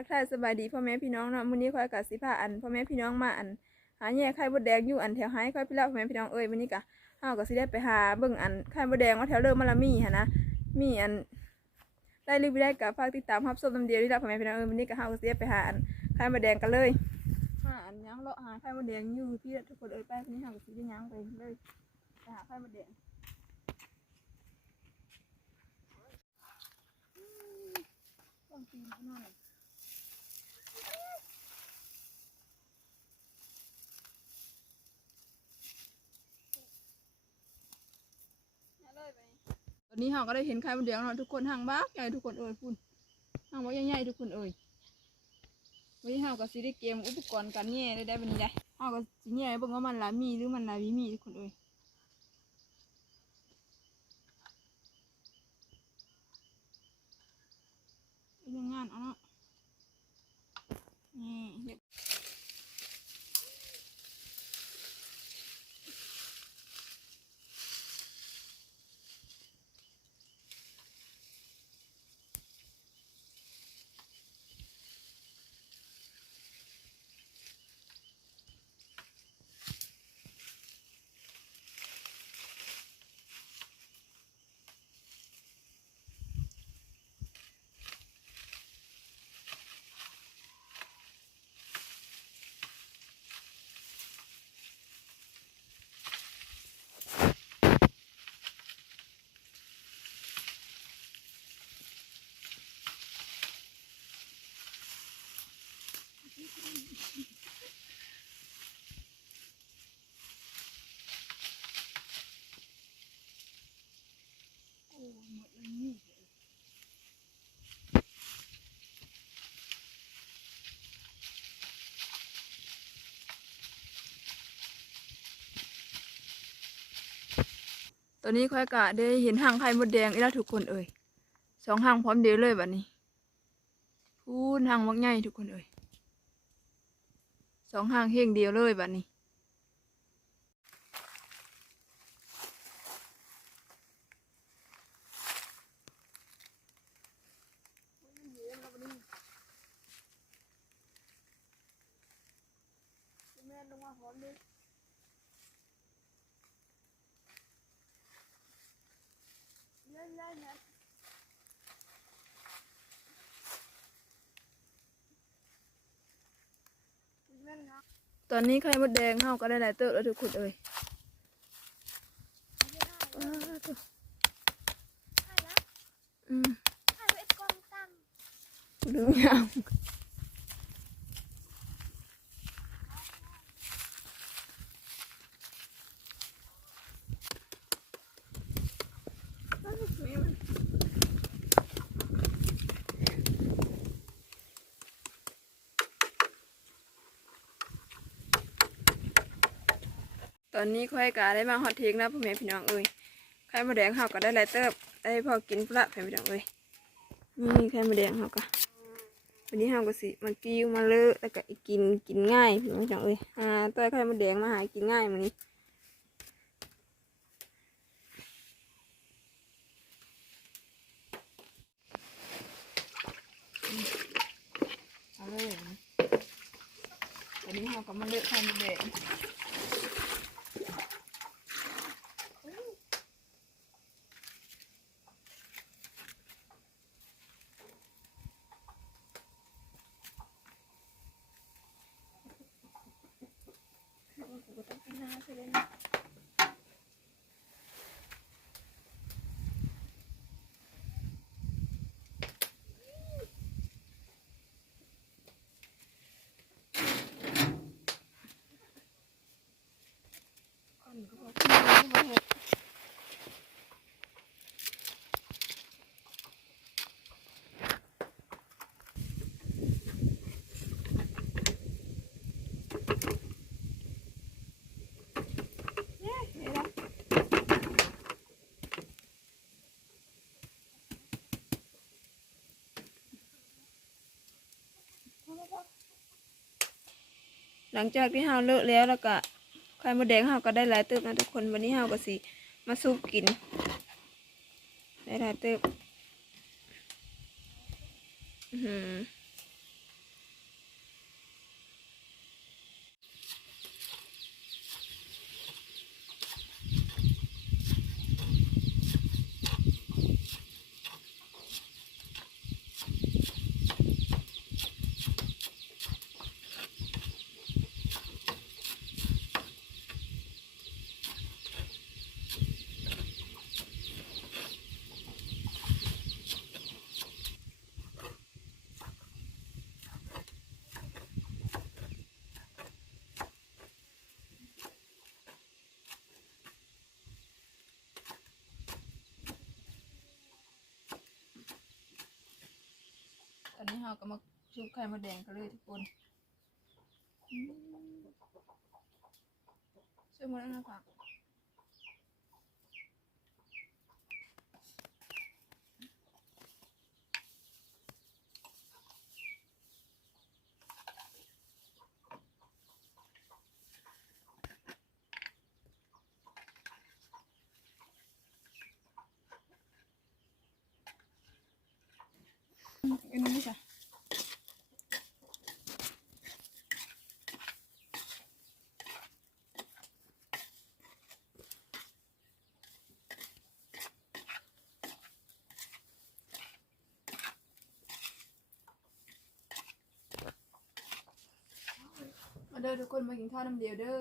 ทักทายสบายดีพ่อแม่พี่น้องเนาะมื้อนี้ค่อยกับสิพาอันพ่อแม่พี่น้องมาอัน หาแย่ไข่มดแดงอยู่อันแถวไห้ค่อยพี่เล่าพ่อแม่พี่น้องเอ้ยมื้อนี้กะเฮาก็สิได้ไปหาเบิ่งอันไข่มดแดงว่าแถวเริ่มมาละมีหั่นนะมีอันได้รือบ่ได้ก็ฝากติดตามรับชมนํเดียวนี่ล่ะพ่อแม่พี่น้องเอ้ยมื้อนี้ก็เฮาก็สิได้ไปหาอันไข่มดแดงกันเลยหาอันยังเลาะหาไข่มดแดงอยู่พี่ทุกคนเอ้ยไปมื้อนี้เฮาก็สิได้ยังไปเลยไปหาไข่มดแดงต้องกินหน่อย นนี้เฮาก็ได้เห็นไข่มดแดงแล้วทุกคนห่างบ้ากใหญ่ทุกคนเอ่ยพุ่นห่างบ้ากใหญ่ๆทุกคนเอ่ยวันนี้เราก็สิได้เกมอุปกรณ์การแย่ได้ได้เป็นไงเฮาก็สิแย่เบิ่งว่ามันละมีหรือมันละมีมีทุกคนเอ่ย ตอนนี้ค่อยกะได้เห็นหางไข่มดแดงอีแล้วทุกคนเอ่ยสองหางพร้อมเดียวเลยแบัดนี้พูนหางมักใหญ่ทุกคนเอ่ยสองหางเฮงเดียวเลยแบัดนี้ลงมาพร้อมเลย เล่นเล่นนะตอนนี้ไข่มดแดงเฮาก็ได้หลายเติบแล้วทุกคนเอ่ยว้าวตัวอืมดึงยาว อนนี้ค่อยกาได้มาฮอตเทคนะพ่อแม่พี่น้องเอ้ยไข่มดแดงเฮาก็ได้หลายเติบได้พอกินพละพ่อแม่พี่น้องเอ้ยนี่ไข่มดแดงเฮาก็วันนี้เฮาก็สิมากิ้วมาเลอะแล้วก็กินกินง่ายพี่น้องเอ้ยอ่าตัวไข่มดแดงมาหากินง่ายมื้อนี้เอาเลยนะตอนนี้เราก็มาเลือกไข่มดแดง ห ลังจากที่เฮาเลอะแล้วแล้วก็ไข่มดแดงเฮาก็ได้หลายเติบนะทุกคนวันนี้เฮาก็สิมาซุปกินได้หลายเติบอื้อหือาก็มาชุบไข่มดแดงกันเลยทุกคนช่วยหมดแล้วนะคะอันนี้ค่ะ เด้อทุกคนมากินข้าวน้ำเดียวเด้อ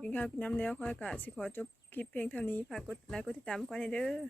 กินข้าวกินน้ำแล้วค่อยกะสิขอจบคลิปเพียงเท่านี้ฝากกดไลค์กดติดตามก่อนเด้อ